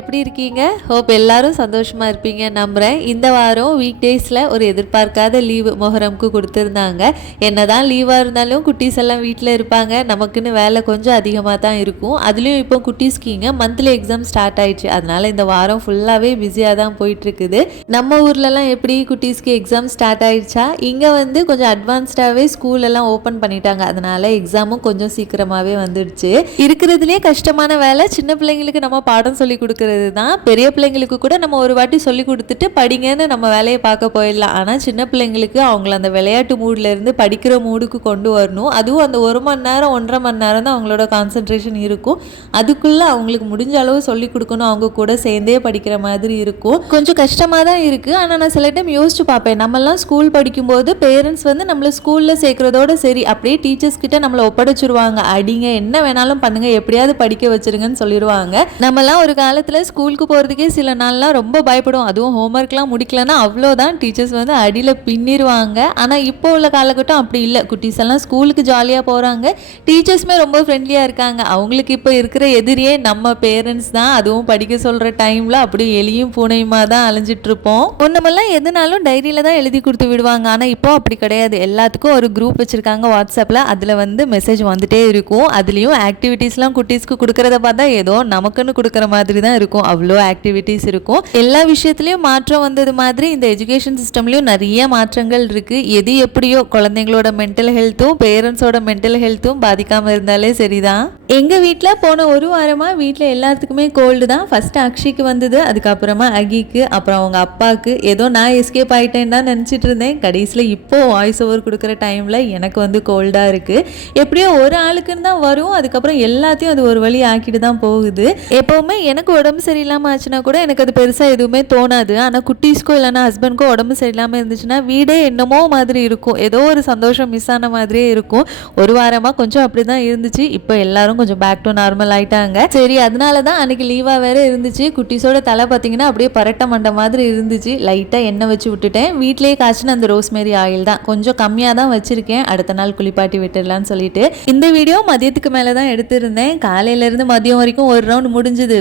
எப்படி இருக்கீங்க? ஹோப் எல்லாரும் சந்தோஷமாக இருப்பீங்க நம்புகிறேன் இந்த வாரம் வீக் டேஸில் ஒரு எதிர்பார்க்காத லீவு மொஹரம்க்கு கொடுத்துருந்தாங்க. என்ன தான் லீவாக இருந்தாலும் குட்டீஸ் எல்லாம் வீட்டில் இருப்பாங்க. நமக்குன்னு வேலை கொஞ்சம் அதிகமாக தான் இருக்கும். அதுலேயும் இப்போ குட்டீஸ்கிங்க மந்த்லி எக்ஸாம் ஸ்டார்ட் ஆயிடுச்சு. அதனால் இந்த வாரம் ஃபுல்லாகவே பிஸியாக தான் போயிட்டுருக்குது. நம்ம ஊர்லலாம் எப்படி குட்டீஸ்க்கு எக்ஸாம் ஸ்டார்ட் ஆயிடுச்சா? இங்கே வந்து கொஞ்சம் அட்வான்ஸ்டாகவே ஸ்கூலெல்லாம் ஓப்பன் பண்ணிட்டாங்க. அதனால் எக்ஸாமும் கொஞ்சம் சீக்கிரமாகவே வந்துடுச்சு. இருக்கிறதுலே கஷ்டமான வேலை. சின்ன பிள்ளைங்களுக்கு நம்ம பாடம் சொல்லி கொடுக்குறது தான் பெரிய பிள்ளைங்களுக்கு கூட நம்ம ஒரு வாட்டி சொல்லி கொடுத்துட்டு படிங்கன்னு நம்ம வேலையை பார்க்க போயிடலாம். ஆனால் சின்ன பிள்ளைங்களுக்கு அவங்கள அந்த விளையாட்டு மூட்லேருந்து படிக்கிற மூடுக்கு கொண்டு வரணும். அதுவும் அந்த ஒரு மணி நேரம் ஒன்றரை மணி நேரம் தான் அவங்களோட கான்சென்ட்ரேஷன் இருக்கும். அதுக்குள்ளே அவங்களுக்கு முடிஞ்ச அளவு சொல்லி கொடுக்கணும். அவங்க கூட சேர்ந்தே படிக்கிற மாதிரி இருக்கும். கொஞ்சம் கஷ்டமாக தான் இருக்குது ஆனால் நான் சில டைம் யோசிச்சு பார்ப்பேன். நம்மலாம் ஸ்கூல் படிக்கும்போது பேரண்ட்ஸ் வந்து நம்மளை ஸ்கூலில் சேர்க்குறதோட சரி அப்படியே டீச்சர்ஸ் கிட்ட நம்மளை ஒப்படைச்சிருவாங்க. அடிங்க என்ன வேணாலும் பண்ணுங்கள் எப்படியாவது படிக்க வச்சிருங்கன்னு சொல்லிடுவாங்க. நம்மலாம் ஒரு காலத்தில் ஸ்கூலுக்கு போகிறதுக்கே சில நாள்லாம் ரொம்ப பயப்படும். அதுவும் ஹோம்ஒர்க்லாம் முடிக்கலன்னா அவ்வளோதான். டீச்சர்ஸ் வந்து அடியில் பின்னிடுவாங்க ஆனால் இப்போ உள்ள காலகட்டம் அப்படி இல்லை. குட்டீஸ் எல்லாம் ஸ்கூலுக்கு ஜாலியாக போகிறாங்க டீச்சர்ஸுமே ரொம்ப ஃப்ரெண்ட்லியாக இருக்காங்க. அவங்களுக்கு இப்போ இருக்கிற எதிரியே நம்ம பேரண்ட்ஸ் தான். அதுவும் படிக்க சொல்கிற டைமில் அப்படி எலியும் பூனையுமா தான் அலைஞ்சிட்ருப்போம் ஒன்றுமெல்லாம் எதுனாலும் டைரியில் தான் எழுதி கொடுத்து விடுவாங்க. ஆனால் இப்போ அப்படி கிடையாது. எல்லாத்துக்கும் ஒரு குரூப் வச்சுருக்காங்க வாட்ஸ்அப்பில் அதில் வந்து மெசேஜ் வந்துட்டே இருக்கும். அதுலேயும் ஆக்டிவிட்டீஸ்லாம் குட்டீஸ்க்கு கொடுக்குறத பார்த்தா ஏதோ நமக்குன்னு கொடுக்குற மாதிரி தான் இருக்கும். அவ்வளோ ஆக்டிவிட்டிஸ் இருக்கும். எல்லா விஷயத்துலையும் மாற்றம் வந்தது மாதிரி இந்த எஜுகேஷன் சிஸ்டம்லேயும் நிறைய மாற்றங்கள் இருக்குது எது எப்படியோ குழந்தைங்களோட மென்டல் ஹெல்த்தும் பேரண்ட்ஸோட மென்டல் ஹெல்த்தும் பாதிக்காமல் இருந்தாலே சரிதான். எங்கள் வீட்டில் போன ஒரு வாரமாக வீட்டில் எல்லாத்துக்குமே கோல்டு தான். ஃபஸ்ட்டு அக்ஷிக்கு வந்தது அதுக்கப்புறமா அகிக்கு அப்புறம் அவங்க அப்பாவுக்கு ஏதோ நான் எஸ்கேப் ஆகிட்டேன்னு தான் நினச்சிட்டு இருந்தேன். கடைசியில் இப்போ வாய்ஸ் ஓவர் கொடுக்குற டைமில் எனக்கு வந்து கோல்டாக இருக்குது எப்படியோ ஒரு ஆளுக்குன்னு தான் வரும். அதுக்கப்புறம் எல்லாத்தையும் அது ஒரு வழி ஆக்கிட்டு தான் போகுது. எப்போவுமே எனக்கு உடம்பு உடம்பு சரியில்லாமல் ஆச்சுன்னா கூட எனக்கு அது பெருசாக எதுவுமே தோணாது. ஆனால் குட்டீஸ்க்கோ இல்லைன்னா ஹஸ்பண்ட்க்கோ உடம்பு சரியில்லாமல் இருந்துச்சுன்னா வீடே என்னமோ மாதிரி இருக்கும். ஏதோ ஒரு சந்தோஷம் மிஸ் ஆன மாதிரியே இருக்கும். ஒரு வாரமாக கொஞ்சம் அப்படி தான் இருந்துச்சு. இப்போ எல்லாரும் கொஞ்சம் பேக் டு நார்மல் ஆயிட்டாங்க. சரி அதனால தான் அன்னைக்கு லீவாக வேற இருந்துச்சு. குட்டீஸோட தலை பார்த்தீங்கன்னா அப்படியே பரட்ட மண்ட மாதிரி இருந்துச்சு. லைட்டாக எண்ணெய் வச்சு விட்டுட்டேன். வீட்லேயே காய்ச்சின அந்த ரோஸ்மேரி ஆயில் தான். கொஞ்சம் கம்மியாக தான் வச்சுருக்கேன். அடுத்த நாள் குளிப்பாட்டி விட்டுடலான்னு சொல்லிட்டு. இந்த வீடியோ மதியத்துக்கு மேலே தான் எடுத்திருந்தேன் காலையிலேருந்து மதியம் வரைக்கும் ஒரு ரவுண்ட் முடிஞ்சுது.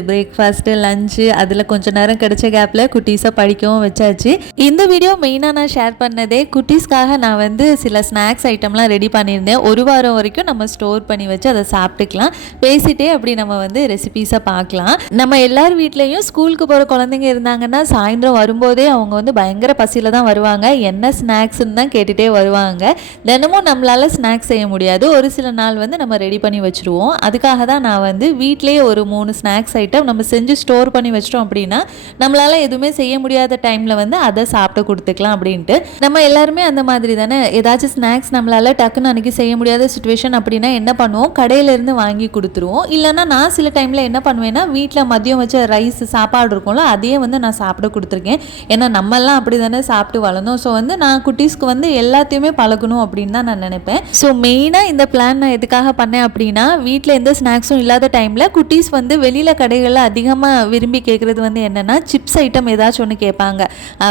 பிரேக்ஃபாஸ்ட்டு லஞ்சு அதில் கொஞ்ச நேரம் கிடைச்ச கேப்பில் குட்டீஸை படிக்கவும் வச்சாச்சு. இந்த வீடியோ மெயினாக நான் ஷேர் பண்ணதே குட்டீஸ்க்காக நான் வந்து சில ஸ்நாக்ஸ் ஐட்டம்லாம் ரெடி பண்ணியிருந்தேன். ஒரு வாரம் வரைக்கும் நம்ம ஸ்டோர் பண்ணி வச்சு அதை சாப்பிட்டுக்கலாம். பேசிட்டே அப்படி நம்ம வந்து ரெசிபீஸை பார்க்கலாம். நம்ம எல்லார் வீட்லேயும் ஸ்கூலுக்கு போகிற குழந்தைங்க இருந்தாங்கன்னா சாயந்தரம் வரும்போதே அவங்க வந்து பயங்கர பசியில் தான் வருவாங்க. என்ன ஸ்நாக்ஸ்ன்னு தான் கேட்டுகிட்டே வருவாங்க. தினமும் நம்மளால் ஸ்நாக்ஸ் செய்ய முடியாது. ஒரு சில நாள் வந்து நம்ம ரெடி பண்ணி வச்சுருவோம். அதுக்காக தான் நான் வந்து வீட்டிலேயே ஒரு மூணு ஸ்நாக்ஸ் ஐட்டம் நம்ம செஞ்சு ஸ்டோர் பண்ணி வச்சிட்டோம் அப்படின்னா நம்மளால் எதுவுமே செய்ய முடியாத டைமில் வந்து அதை சாப்பிட்டு கொடுத்துக்கலாம் அப்படின்ட்டு. நம்ம எல்லாருமே அந்த மாதிரி தானே? ஏதாச்சும் ஸ்நாக்ஸ் நம்மளால் டக்குன்னு அன்றைக்கி செய்ய முடியாத சுச்சுவேஷன் அப்படின்னா என்ன பண்ணுவோம்? கடையிலேருந்து வாங்கி கொடுத்துருவோம். இல்லைன்னா நான் சில டைமில் என்ன பண்ணுவேன்னா வீட்டில் மதியம் வச்ச ரைஸ் சாப்பாடு இருக்கும்ல அதையே வந்து நான் சாப்பிட கொடுத்துருக்கேன். ஏன்னா நம்மெல்லாம் அப்படி தானே சாப்பிட்டு வளர்ந்தோம். ஸோ வந்து நான் குட்டீஸ்க்கு வந்து எல்லாத்தையுமே பழகணும் அப்படின்னு தான் நான் நினைப்பேன். ஸோ மெயினாக இந்த பிளான் நான் எதுக்காக பண்ணேன் அப்படின்னா வீட்டில் எந்த ஸ்நாக்ஸும் இல்லாத டைமில் குட்டீஸ் வந்து வெளியில் கடைகளில் அதிகமாக விரும்பி கேட்குறது வந்து என்னென்னா சிப்ஸ் ஐட்டம் ஏதாச்சும் ஒன்று கேட்பாங்க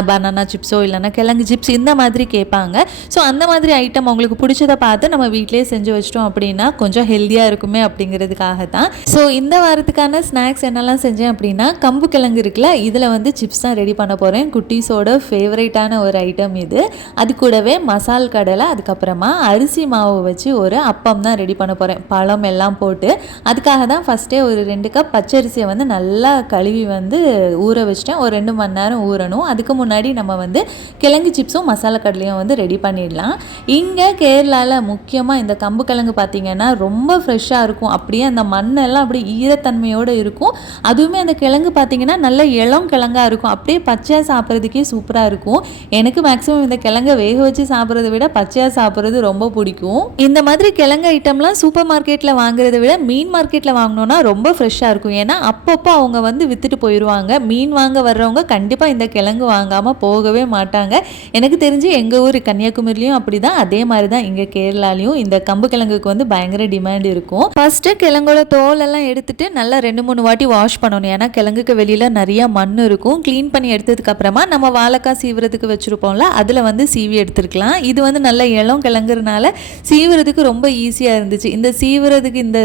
பனானா சிப்ஸோ இல்லைன்னா கிழங்கு சிப்ஸ் இந்த மாதிரி கேட்பாங்க ஸோ அந்த மாதிரி ஐட்டம் அவங்களுக்கு பிடிச்சதை பார்த்து நம்ம வீட்டிலேயே செஞ்சு வச்சிட்டோம் அப்படின்னா கொஞ்சம் ஹெல்த்தியாக இருக்குமே அப்படிங்கிறதுக்காக தான் ஸோ இந்த வாரத்துக்கான ஸ்நாக்ஸ் என்னெல்லாம் செஞ்சேன் அப்படின்னா கம்பு கிழங்கு இருக்குல்ல இதில் வந்து சிப்ஸ் தான் ரெடி பண்ண போகிறேன் குட்டீஸோட ஃபேவரேட்டான ஒரு ஐட்டம் இது. அது கூடவே மசால் கடலை அதுக்கப்புறமா அரிசி மாவு வச்சு ஒரு அப்பம் தான் ரெடி பண்ண போகிறேன் பழம் எல்லாம் போட்டு அதுக்காக தான் ஃபஸ்ட்டே ஒரு ரெண்டு கப் பச்சரிசியை வந்து நல்லா நல்லா கழுவி வந்து ஊற வச்சிட்டேன். ஒரு ரெண்டு மணி நேரம் ஊறணும். அதுக்கு முன்னாடி நம்ம வந்து கிழங்கு சிப்ஸும் மசாலா கடலையும் வந்து ரெடி பண்ணிடலாம். இங்கே கேரளாவில் முக்கியமாக இந்த கம்பு கிழங்கு பார்த்திங்கன்னா ரொம்ப ஃப்ரெஷ்ஷாக இருக்கும். அப்படியே அந்த மண்ணெல்லாம் அப்படியே ஈரத்தன்மையோடு இருக்கும். அதுவுமே அந்த கிழங்கு பார்த்திங்கன்னா நல்ல இளம் கிழங்கா இருக்கும். அப்படியே பச்சையாக சாப்பிட்றதுக்கே சூப்பராக இருக்கும். எனக்கு மேக்ஸிமம் இந்த கிழங்கை வேக வச்சு சாப்பிட்றத விட பச்சையாக சாப்பிட்றது ரொம்ப பிடிக்கும். இந்த மாதிரி கிழங்கு ஐட்டம்லாம் சூப்பர் மார்க்கெட்டில் வாங்குறத விட மீன் மார்க்கெட்டில் வாங்கினோன்னா ரொம்ப ஃப்ரெஷ்ஷாக இருக்கும். ஏன்னா அப்பப்போ அவங்க அவங்க வந்து விற்றுட்டு போயிடுவாங்க மீன் வாங்க வர்றவங்க கண்டிப்பாக இந்த கிழங்கு வாங்காமல் போகவே மாட்டாங்க. எனக்கு தெரிஞ்சு எங்கள் ஊர் கன்னியாகுமரிலையும் அப்படி தான் அதே மாதிரி தான் இங்கே கேரளாலையும் இந்த கம்பு கிழங்குக்கு வந்து பயங்கர டிமாண்ட் இருக்கும். ஃபஸ்ட்டு கிழங்கோட தோலெல்லாம் எடுத்துட்டு நல்லா ரெண்டு மூணு வாட்டி வாஷ் பண்ணணும். ஏன்னா கிழங்குக்கு வெளியில் நிறைய மண் இருக்கும். க்ளீன் பண்ணி எடுத்ததுக்கு அப்புறமா நம்ம வாழைக்காய் சீவுறதுக்கு வச்சுருப்போம்ல அதில் வந்து சீவி எடுத்துருக்கலாம். இது வந்து நல்ல இளம் கிழங்குறனால சீவுறதுக்கு ரொம்ப ஈஸியாக இருந்துச்சு. இந்த சீவுறதுக்கு இந்த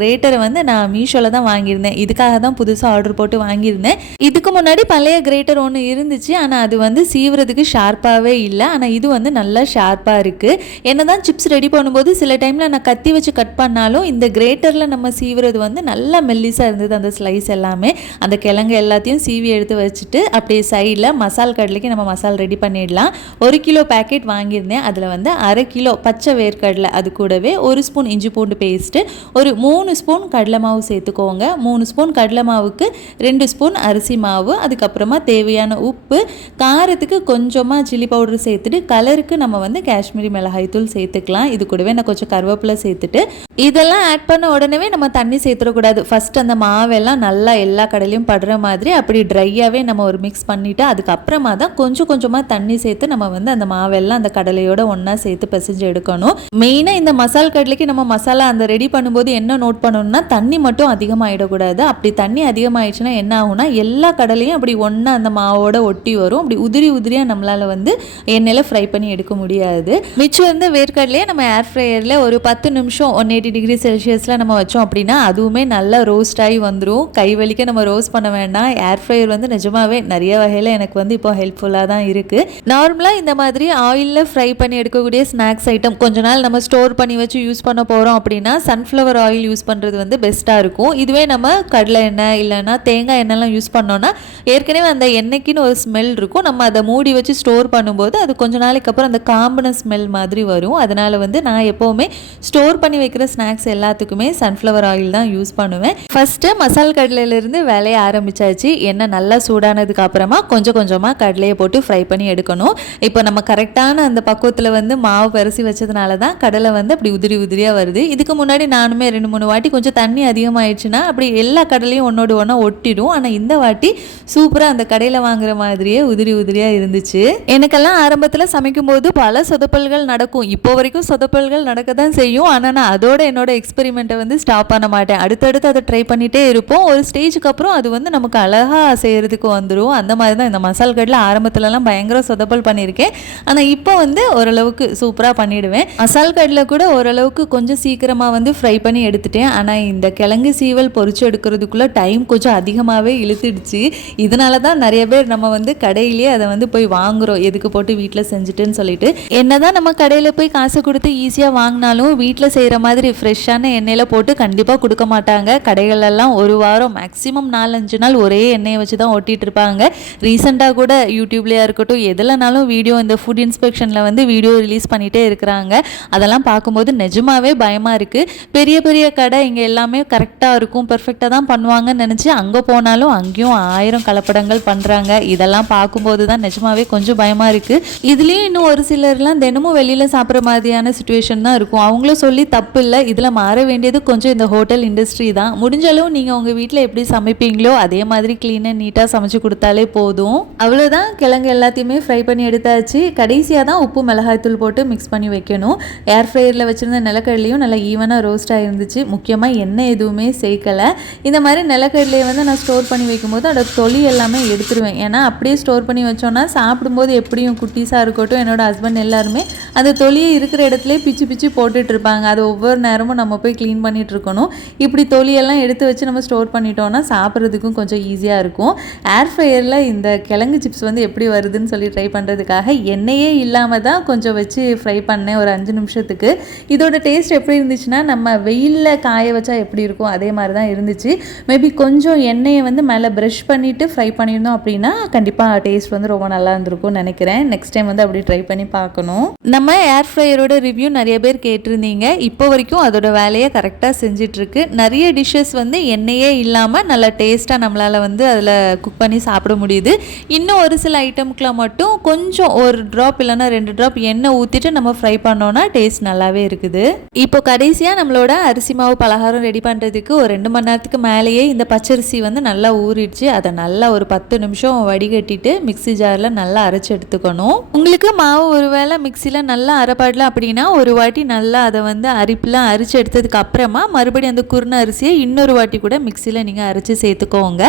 கிரேட்டரை வந்து நான் மீஷோவில் தான் வாங்கியிருந்தேன். இதுக்காக தான் புதுசாக புதுசாக ஆர்டர் போட்டு வாங்கியிருந்தேன். இதுக்கு முன்னாடி பழைய கிரேட்டர் ஒன்று இருந்துச்சு. ஆனால் அது வந்து சீவுறதுக்கு ஷார்ப்பாகவே இல்லை. ஆனால் இது வந்து நல்லா ஷார்ப்பாக இருக்குது என்ன தான் சிப்ஸ் ரெடி பண்ணும்போது சில டைமில் நான் கத்தி வச்சு கட் பண்ணாலும் இந்த கிரேட்டரில் நம்ம சீவுறது வந்து நல்லா மெல்லிஸாக இருந்தது அந்த ஸ்லைஸ் எல்லாமே. அந்த கிழங்கு எல்லாத்தையும் சீவி எடுத்து வச்சுட்டு அப்படியே சைடில் மசால் கடலைக்கு நம்ம மசால் ரெடி பண்ணிடலாம். ஒரு கிலோ பேக்கெட் வாங்கியிருந்தேன். அதில் வந்து அரை கிலோ பச்சை வேர்க்கடலை அது கூடவே ஒரு ஸ்பூன் இஞ்சி பூண்டு பேஸ்ட்டு ஒரு மூணு ஸ்பூன் கடலை மாவு சேர்த்துக்கோங்க. மூணு ஸ்பூன் கடலை மாவு மாவுக்கு ரெண்டு ஸ்பூன் அரிசி மாவு அதுக்கப்புறமா தேவையான உப்பு காரத்துக்கு கொஞ்சமாக சில்லி பவுடர் சேர்த்துட்டு கலருக்கு நம்ம வந்து காஷ்மீரி மிளகாய் தூள் சேர்த்துக்கலாம். இது கூடவே நான் கொஞ்சம் கருவேப்பிலை சேர்த்துட்டு இதெல்லாம் ஆட் பண்ண உடனே நம்ம தண்ணி சேர்த்துடக்கூடாது. ஃபர்ஸ்ட் அந்த மாவெல்லாம் நல்லா எல்லா கடையிலையும் படுற மாதிரி அப்படி ட்ரையாகவே நம்ம ஒரு மிக்ஸ் பண்ணிவிட்டு அதுக்கப்புறமா தான் கொஞ்சம் கொஞ்சமாக தண்ணி சேர்த்து நம்ம வந்து அந்த மாவெல்லாம் அந்த கடலையோட ஒன்றா சேர்த்து பிசைஞ்சு எடுக்கணும். மெயினாக இந்த மசால் கடலைக்கு நம்ம மசாலா அந்த ரெடி பண்ணும்போது என்ன நோட் பண்ணணும்னா தண்ணி மட்டும் அதிகமாகிடக்கூடாது அப்படி தண்ணி அதிகமாகிடுச்சுன்னா என்ன ஆகும்னா எல்லா கடலையும் அப்படி ஒன்றா அந்த மாவோட ஒட்டி வரும். அப்படி உதிரி உதிரியாக நம்மளால் வந்து எண்ணெயில் ஃப்ரை பண்ணி எடுக்க முடியாது. மிச்சம் வந்து வேர்க்கடலையே நம்ம ஏர் ஃப்ரையரில் ஒரு பத்து நிமிஷம் ஒன் எயிட்டி டிகிரி செல்சியஸில் நம்ம வச்சோம் அப்படின்னா அதுவுமே நல்லா ரோஸ்ட் ஆகி வந்துடும் கை வலிக்க நம்ம ரோஸ்ட் பண்ண வேண்டாம். ஏர் ஃப்ரையர் வந்து நிஜமாவே நிறைய வகையில் எனக்கு வந்து இப்போ ஹெல்ப்ஃபுல்லாக தான் இருக்குது நார்மலாக இந்த மாதிரி ஆயிலில் ஃப்ரை பண்ணி எடுக்கக்கூடிய ஸ்நாக்ஸ் ஐட்டம் கொஞ்ச நாள் நம்ம ஸ்டோர் பண்ணி வச்சு யூஸ் பண்ண போகிறோம் அப்படின்னா சன்ஃப்ளவர் ஆயில் யூஸ் பண்ணுறது வந்து பெஸ்ட்டாக இருக்கும். இதுவே நம்ம கடலை எண்ணெய் இல்லைன்னா தேங்காய் எண்ணெய்லாம் யூஸ் பண்ணோன்னா ஏற்கனவே அந்த எண்ணெய்க்குன்னு ஒரு ஸ்மெல் இருக்கும். நம்ம அதை மூடி வச்சு ஸ்டோர் பண்ணும்போது அது கொஞ்ச நாளைக்கு அப்புறம் அந்த காம்பின ஸ்மெல் மாதிரி வரும். அதனால் வந்து நான் எப்போவுமே ஸ்டோர் பண்ணி வைக்கிற ஸ்நாக்ஸ் எல்லாத்துக்குமே சன்ஃப்ளவர் ஆயில் தான் யூஸ் பண்ணுவேன். ஃபஸ்ட்டு மசால் கடலையிலேருந்து வேலைய ஆரம்பிச்சாச்சு. எண்ணெய் நல்லா சூடானதுக்கு அப்புறமா கொஞ்சம் கொஞ்சமாக கடலையை போட்டு ஃப்ரை பண்ணி எடுக்கணும். இப்போ நம்ம கரெக்டான அந்த பக்குவத்தில் வந்து மாவு பரசி வச்சதுனால தான் கடலை வந்து அப்படி உதிரி உதிரியாக வருது. இதுக்கு முன்னாடி நானுமே ரெண்டு மூணு வாட்டி கொஞ்சம் தண்ணி அதிகமாயிடுச்சுன்னா அப்படி எல்லா கடலையும் ஒன்றோடு ஒன்றா ஒட்டிடும். ஆனால் இந்த வாட்டி சூப்பராக அந்த கடையில் வாங்குற மாதிரியே உதிரி உதிரியாக இருந்துச்சு. எனக்கெல்லாம் ஆரம்பத்தில் சமைக்கும்போது பல சொதப்பல்கள் நடக்கும். இப்போ வரைக்கும் சொதப்பல்கள் நடக்க தான் செய்யும். ஆனால் நான் அதோட என்னோட எக்ஸ்பெரிமெண்ட்டை வந்து ஸ்டாப் பண்ண மாட்டேன். அடுத்தடுத்து அதை ட்ரை பண்ணிகிட்டே இருப்போம். ஒரு ஸ்டேஜுக்கு அப்புறம் அது வந்து நமக்கு அழகாக செய்கிறதுக்கு வந்துடும் அந்த மாதிரி தான் இந்த மசால் கட்டில் ஆரம்பத்துலலாம் பயங்கர சொதப்பல் பண்ணியிருக்கேன். ஆனால் இப்போ வந்து ஓரளவுக்கு சூப்பராக பண்ணிடுவேன். மசால் கடையில் கூட ஓரளவுக்கு கொஞ்சம் சீக்கிரமாக வந்து ஃப்ரை பண்ணி எடுத்துட்டேன். ஆனால் இந்த கிழங்கு சீவல் பொறிச்சு எடுக்கிறதுக்குள்ளே டைம் கொஞ்சம் அதிகமாகவே இழுத்துடுச்சு. இதனால தான் நிறைய பேர் நம்ம வந்து கடையிலேயே அதை வந்து போய் வாங்குகிறோம் எதுக்கு போட்டு வீட்டில் செஞ்சுட்டுன்னு சொல்லிட்டு. என்னதான் நம்ம கடையில் போய் காசு கொடுத்து ஈஸியாக வாங்கினாலும் வீட்டில் செய்கிற மாதிரி ஃப்ரெஷ்ஷான எண்ணெயில் போட்டு கண்டிப்பாக கொடுக்க மாட்டாங்க. கடைகளெல்லாம் ஒரு வாரம் மேக்ஸிமம் நாலஞ்சு நாள் ஒரே எண்ணெயை வச்சு தான் ஓட்டிகிட்டு இருப்பாங்க. ரீசெண்டாக கூட யூடியூப்லேயா இருக்கட்டும் எதுலனாலும் வீடியோ இந்த ஃபுட் இன்ஸ்பெக்ஷனில் வந்து வீடியோ ரிலீஸ் பண்ணிகிட்டே இருக்கிறாங்க. அதெல்லாம் பார்க்கும்போது நிஜமாகவே பயமாக இருக்குது பெரிய பெரிய கடை இங்கே எல்லாமே கரெக்டாக இருக்கும் பர்ஃபெக்டாக தான் பண்ணுவாங்கன்னு நினச்சி அங்கே போனாலும் அங்கேயும் ஆயிரம் கலப்படங்கள் பண்ணுறாங்க இதெல்லாம் பார்க்கும்போது தான் நிஜமாவே கொஞ்சம் பயமாக இருக்குது இதுலேயும் இன்னும் ஒரு சிலர்லாம் தினமும் வெளியில் சாப்பிட்ற மாதிரியான சுச்சுவேஷன் தான் இருக்கும். அவங்களும் சொல்லி தப்பு இல்லை. இதில் மாற வேண்டியது கொஞ்சம் இந்த ஹோட்டல் இண்டஸ்ட்ரி தான். முடிஞ்ச அளவு நீங்கள் உங்கள் வீட்டில் எப்படி சமைப்பீங்களோ அதே மாதிரி க்ளீனாக நீட்டாக சமைச்சு கொடுத்தாலே போதும். அவ்வளோதான் கிழங்கு எல்லாத்தையுமே ஃப்ரை பண்ணி எடுத்தாச்சு. கடைசியாக தான் உப்பு மிளகாய்த்தூள் போட்டு மிக்ஸ் பண்ணி வைக்கணும். ஏர் ஃப்ரையரில் வச்சுருந்த நிலக்கடலையும் நல்லா ஈவனாக ரோஸ்ட்டாக இருந்துச்சு. முக்கியமாக எண்ணெய் எதுவுமே சேர்க்கலை. இந்த மாதிரி சைட்லேயே வந்து நான் ஸ்டோர் பண்ணி வைக்கும்போது அதோட தொலி எல்லாமே எடுத்துருவேன். ஏன்னா அப்படியே ஸ்டோர் பண்ணி வச்சோன்னா சாப்பிடும்போது எப்படியும் குட்டீஸாக இருக்கட்டும் என்னோட ஹஸ்பண்ட் எல்லாருமே அந்த தொலியை இருக்கிற இடத்துல பிச்சு பிச்சு போட்டுட்ருப்பாங்க அது ஒவ்வொரு நேரமும் நம்ம போய் க்ளீன் பண்ணிகிட்டு இருக்கணும். இப்படி தொலியெல்லாம் எடுத்து வச்சு நம்ம ஸ்டோர் பண்ணிட்டோம்னா சாப்பிட்றதுக்கும் கொஞ்சம் ஈஸியாக இருக்கும். ஏர் ஃப்ரையரில் இந்த கிழங்கு சிப்ஸ் வந்து எப்படி வருதுன்னு சொல்லி ட்ரை பண்ணுறதுக்காக எண்ணெயே இல்லாமல் தான் கொஞ்சம் வச்சு ஃப்ரை பண்ணேன் ஒரு அஞ்சு நிமிஷத்துக்கு. இதோட டேஸ்ட் எப்படி இருந்துச்சுன்னா நம்ம வெயிலில் காய வச்சா எப்படி இருக்கும்? அதே மாதிரி தான் இருந்துச்சு. மேபி கொஞ்சம் கொஞ்சம் எண்ணெயை வந்து மேலே ப்ரஷ் பண்ணிவிட்டு ஃப்ரை பண்ணியிருந்தோம் அப்படின்னா கண்டிப்பாக டேஸ்ட் வந்து ரொம்ப நல்லா இருந்திருக்கும்னு நினைக்கிறேன். நெக்ஸ்ட் டைம் வந்து அப்படி ட்ரை பண்ணி பார்க்கணும். நம்ம ஏர் ஃப்ரையரோட ரிவ்யூ நிறைய பேர் கேட்டிருந்தீங்க. இப்போ வரைக்கும் அதோட வேலையை கரெக்டாக செஞ்சிட்ருக்கு. நிறைய டிஷ்ஷஸ் வந்து எண்ணெயே இல்லாமல் நல்லா டேஸ்ட்டாக நம்மளால் வந்து அதில் குக் பண்ணி சாப்பிட முடியுது. இன்னும் ஒரு சில ஐட்டமுக்கெலாம் மட்டும் கொஞ்சம் ஒரு ட்ராப் இல்லைன்னா ரெண்டு ட்ராப் எண்ணெய் ஊற்றிட்டு நம்ம ஃப்ரை பண்ணோன்னா டேஸ்ட் நல்லாவே இருக்குது. இப்போ கடைசியாக நம்மளோட அரிசி மாவு பலகாரம் ரெடி பண்ணுறதுக்கு ஒரு ரெண்டு மணி நேரத்துக்கு மேலேயே இந்த பச்சரிசி வந்து நல்லா ஊறிடுச்சு. அதை நல்லா ஒரு பத்து நிமிஷம் வடிகட்டிட்டு மிக்ஸி ஜாரில் நல்லா அரைச்சி எடுத்துக்கணும். உங்களுக்கு மாவு ஒருவேளை மிக்சியில் நல்லா அரைப்பாடல அப்படின்னா ஒரு வாட்டி நல்லா அதை வந்து அரிப்பெலாம் அரிச்சு எடுத்ததுக்கு அப்புறமா மறுபடியும் அந்த குருண அரிசியை இன்னொரு வாட்டி கூட மிக்சியில் நீங்கள் அரைச்சி சேர்த்துக்கோங்க.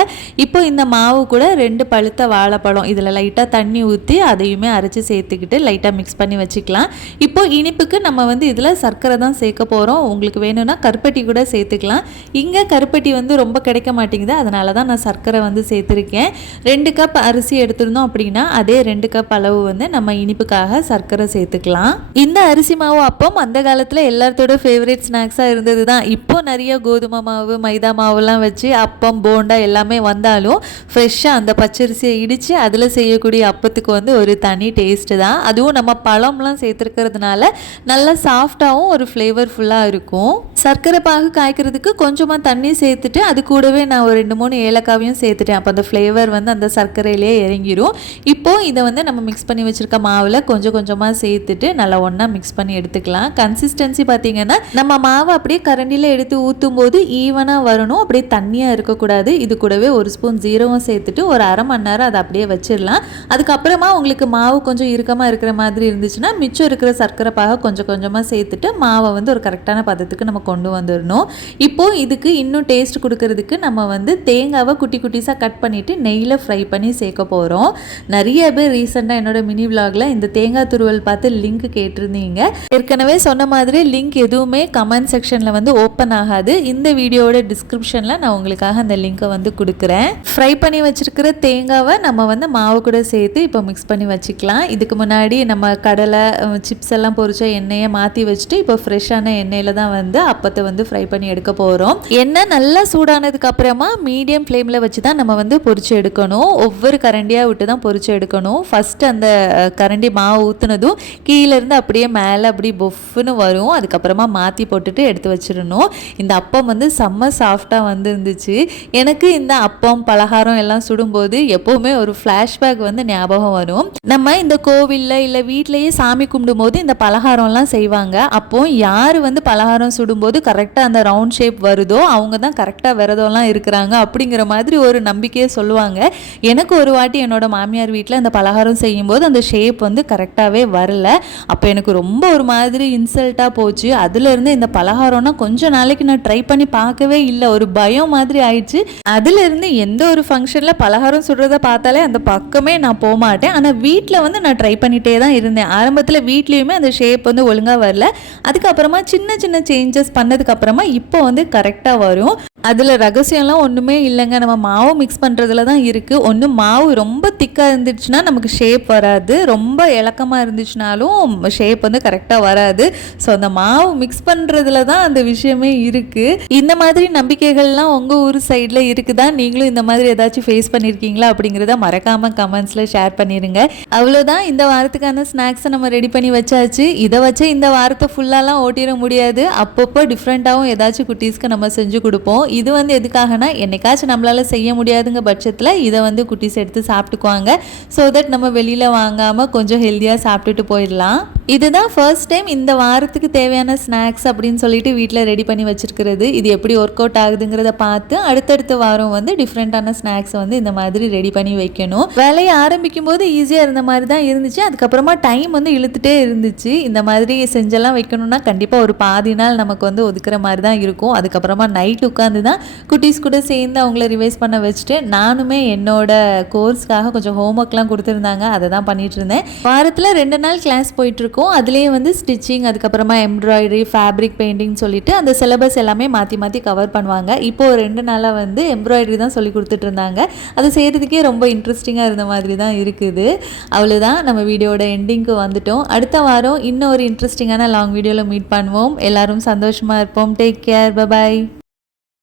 இப்போ இந்த மாவு கூட ரெண்டு பழுத்த வாழைப்பழம் இதில் லைட்டாக தண்ணி ஊற்றி அதையுமே அரைச்சி சேர்த்துக்கிட்டு லைட்டாக மிக்ஸ் பண்ணி வச்சுக்கலாம். இப்போ இனிப்புக்கு நம்ம வந்து இதில் சர்க்கரை தான் சேர்க்க போகிறோம் உங்களுக்கு வேணும்னா கருப்பட்டி கூட சேர்த்துக்கலாம். இங்கே கருப்பட்டி வந்து ரொம்ப கிடைக்க கிடைக்க மாட்டேங்குது. அதனால தான் நான் சர்க்கரை வந்து சேர்த்துருக்கேன். ரெண்டு கப் அரிசி எடுத்திருந்தோம் அப்படின்னா அதே ரெண்டு கப் அளவு வந்து நம்ம இனிப்புக்காக சர்க்கரை சேர்த்துக்கலாம். இந்த அரிசி மாவு அப்பம் அந்த காலத்தில் எல்லாத்தோட ஃபேவரட் ஸ்நாக்ஸாக இருந்தது தான். இப்போ நிறைய கோதுமை மாவு மைதா மாவுலாம் வச்சு அப்பம் போண்டா எல்லாமே வந்தாலும் ஃப்ரெஷ்ஷாக அந்த பச்சரிசியை இடித்து அதில் செய்யக்கூடிய அப்பத்துக்கு வந்து ஒரு தனி டேஸ்ட்டு தான். அதுவும் நம்ம பழம்லாம் சேர்த்துருக்கிறதுனால நல்லா சாஃப்டாகவும் ஒரு ஃப்ளேவர்ஃபுல்லாக இருக்கும். சர்க்கரை பாகு காய்க்கிறதுக்கு கொஞ்சமாக தண்ணி சேர்த்துட்டு அது கூடவே நான் ஒரு ரெண்டு மூணு ஏலக்காவையும் சேர்த்துட்டேன். அப்போ அந்த ஃப்ளேவர் வந்து அந்த சர்க்கரையிலே இறங்கிரும். இப்போது இதை வந்து நம்ம மிக்ஸ் பண்ணி வச்சுருக்க மாவில் கொஞ்சம் கொஞ்சமாக சேர்த்துட்டு நல்லா ஒன்றா மிக்ஸ் பண்ணி எடுத்துக்கலாம். கன்சிஸ்டன்சி பார்த்தீங்கன்னா நம்ம மாவை அப்படியே கரண்டியில் எடுத்து ஊற்றும் போது ஈவனாக வரணும். அப்படியே தண்ணியாக இருக்கக்கூடாது. இது கூடவே ஒரு ஸ்பூன் ஜீரகம் சேர்த்துட்டு ஒரு அரை மணி நேரம் அதை அப்படியே வச்சிடலாம். அதுக்கப்புறமா உங்களுக்கு மாவு கொஞ்சம் இறுக்கமாக இருக்கிற மாதிரி இருந்துச்சுன்னா மிச்சம் இருக்கிற சர்க்கரை பாக கொஞ்சம் கொஞ்சமாக சேர்த்துட்டு மாவை வந்து ஒரு கரெக்டான பதத்துக்கு நம்ம கொண்டு வந்துடணும். இப்போது இதுக்கு இன்னும் டேஸ்ட் கொடுக்கறதுக்கு நம்ம வந்து தேங்காவை குட்டி குட்டிஸாக கட் பண்ணிவிட்டு நெய்யில் ஃப்ரை பண்ணி சேர்க்க போகிறோம் நிறைய பேர் ரீசெண்டாக என்னோட மினி விலாகில் இந்த தேங்காய் துருவல் பார்த்து லிங்க் கேட்டிருந்தீங்க. ஏற்கனவே சொன்ன மாதிரி லிங்க் எதுவுமே கமெண்ட் செக்ஷனில் வந்து ஓப்பன் ஆகாது. இந்த வீடியோவோட டிஸ்கிரிப்ஷனில் நான் உங்களுக்காக அந்த லிங்க்கை வந்து கொடுக்குறேன். ஃப்ரை பண்ணி வச்சுருக்கிற தேங்காவை நம்ம வந்து மாவு கூட சேர்த்து இப்போ மிக்ஸ் பண்ணி வச்சுக்கலாம். இதுக்கு முன்னாடி நம்ம கடலை சிப்ஸ் எல்லாம் பொரிச்ச எண்ணெயை மாற்றி வச்சுட்டு இப்போ ஃப்ரெஷ்ஷான எண்ணெயில் தான் வந்து அப்பத்தை வந்து ஃப்ரை பண்ணி எடுக்க போகிறோம் எண்ணெய் நல்லா சூடானதுக்கு அப்புறமா மீடியம் ஃப்ளேமில் வச்சு தான் நம்ம வந்து பொறிச்சு எடுக்கணும். ஒவ்வொரு கரண்டியாக விட்டு தான் பொறிச்சு எடுக்கணும். ஃபஸ்ட்டு அந்த கரண்டி மாவு ஊற்றுனதும் கீழேருந்து அப்படியே மேலே அப்படி பொஃப்னு வரும். அதுக்கப்புறமா மாற்றி போட்டுட்டு எடுத்து வச்சிடணும். இந்த அப்பம் வந்து செம்ம சாஃப்டாக வந்து இருந்துச்சு எனக்கு இந்த அப்பம் பலகாரம் எல்லாம் சுடும்போது எப்போவுமே ஒரு ஃப்ளாஷ்பேக் வந்து ஞாபகம் வரும். நம்ம இந்த கோவிலில் இல்லை வீட்டிலேயே சாமி கும்பிடும்போது இந்த பலகாரம்லாம் செய்வாங்க. அப்போ யார் வந்து பலகாரம் சுடும்போது கரெக்டாக அந்த ரவுண்ட் ஷேப் வருதோ அவங்க தான் கரெக்டாக விரதம்லாம் இருக்கிறாங்க அப்படிங்கிற மாதிரி ஒரு நம்பிக்கையை சொல்லுவாங்க. எனக்கு ஒரு வாட்டி என்னோட மாமியார் வீட்டில் அந்த பலகாரம் செய்யும்போது அந்த ஷேப் வந்து கரெக்டாகவே வரல. அப்போ எனக்கு ரொம்ப ஒரு மாதிரி இன்சல்ட்டாக போச்சு. அதுலேருந்து இந்த பலகாரம்னா கொஞ்ச நாளைக்கு நான் ட்ரை பண்ணி பார்க்கவே இல்லை. ஒரு பயம் மாதிரி ஆயிடுச்சு. அதுலேருந்து எந்த ஒரு ஃபங்க்ஷனில் பலகாரம் சுடுறத பார்த்தாலே அந்த பக்கமே நான் போக மாட்டேன். ஆனால் வீட்டில் வந்து நான் ட்ரை பண்ணிகிட்டே தான் இருந்தேன். ஆரம்பத்தில் வீட்லேயுமே அந்த ஷேப் வந்து ஒழுங்காக வரல. அதுக்கப்புறமா சின்ன சின்ன சேஞ்சஸ் பண்ணதுக்கப்புறமா இப்போ வந்து கரெக்டாக வரும். அதில் ரகசியம் ரகசியம்லாம் ஒன்றுமே இல்லைங்க. நம்ம மாவு மிக்ஸ் பண்ணுறதுல தான் இருக்குது ஒன்று மாவு ரொம்ப திக்காக இருந்துச்சுன்னா நமக்கு ஷேப் வராது. ரொம்ப இலக்கமாக இருந்துச்சுனாலும் ஷேப் வந்து கரெக்டாக வராது. ஸோ அந்த மாவு மிக்ஸ் பண்ணுறதுல தான் அந்த விஷயமே இருக்குது இந்த மாதிரி நம்பிக்கைகள்லாம் உங்கள் ஊர் சைடில் இருக்குதா? நீங்களும் இந்த மாதிரி ஏதாச்சும் ஃபேஸ் பண்ணியிருக்கீங்களா அப்படிங்கிறத மறக்காமல் கமெண்ட்ஸில் ஷேர் பண்ணிடுங்க அவ்வளோதான். இந்த வாரத்துக்கான ஸ்நாக்ஸை நம்ம ரெடி பண்ணி வச்சாச்சு. இதை வச்சு இந்த வாரத்தை ஃபுல்லாலாம் ஓட்டிட முடியாது. அப்பப்போ டிஃப்ரெண்ட்டாகவும் ஏதாச்சும் குட்டீஸ்க்கு நம்ம செஞ்சு கொடுப்போம். இது வந்து எதுக்காக எதுக்காகனா என்னைக்காச்சும் நம்மளால் செய்ய முடியாதுங்க பட்சத்தில் இதை வந்து குட்டீஸ் எடுத்து சாப்பிட்டுக்குவாங்க. ஸோ தட் நம்ம வெளியில் வாங்காமல் கொஞ்சம் ஹெல்த்தியாக சாப்பிட்டுட்டு போயிடலாம். இதுதான் ஃபர்ஸ்ட் டைம் இந்த வாரத்துக்கு தேவையான ஸ்நாக்ஸ் அப்படின்னு சொல்லிட்டு வீட்டில் ரெடி பண்ணி வச்சிருக்கிறது. இது எப்படி ஒர்க் அவுட் ஆகுதுங்கிறத பார்த்து அடுத்தடுத்த வாரம் வந்து டிஃப்ரெண்ட்டான ஸ்நாக்ஸ் வந்து இந்த மாதிரி ரெடி பண்ணி வைக்கணும். வேலையை ஆரம்பிக்கும் போது ஈஸியாக இருந்த மாதிரி தான் இருந்துச்சு. அதுக்கப்புறமா டைம் வந்து இழுத்துட்டே இருந்துச்சு. இந்த மாதிரி செஞ்செல்லாம் வைக்கணும்னா கண்டிப்பாக ஒரு பாதி நாள் நமக்கு வந்து ஒதுக்குற மாதிரி தான் இருக்கும். அதுக்கப்புறமா நைட் உட்காந்து தான் குட்டீஸ் கூட சேர்ந்து அவங்கள ரிவைஸ் பண்ண வச்சுட்டு நானுமே என்னோட கோர்ஸ்க்காக கொஞ்சம் ஹோம்ஒர்க்லாம் கொடுத்துருந்தாங்க. அதை தான் பண்ணிட்டு இருந்தேன். வாரத்தில் ரெண்டு நாள் கிளாஸ் போயிட்டு இருக்கும். அதுலேயே வந்து ஸ்டிச்சிங் அதுக்கப்புறமா எம்ப்ராய்டரி ஃபேப்ரிக் பெயிண்டிங் சொல்லிட்டு அந்த சிலபஸ் எல்லாமே மாற்றி மாற்றி கவர் பண்ணுவாங்க. இப்போது ஒரு ரெண்டு நாளாக வந்து எம்ப்ராய்டரி தான் சொல்லி கொடுத்துட்டு இருந்தாங்க. அது செய்கிறதுக்கே ரொம்ப இன்ட்ரெஸ்டிங்காக இருந்த மாதிரி தான் இருக்குது. அவ்வளோதான் நம்ம வீடியோட எண்டிங்க்கு வந்துட்டோம். அடுத்த வாரம் இன்னும் ஒரு இன்ட்ரெஸ்டிங்கான லாங் வீடியோவில் மீட் பண்ணுவோம். எல்லாரும் சந்தோஷமாக இருப்போம். Take care bye bye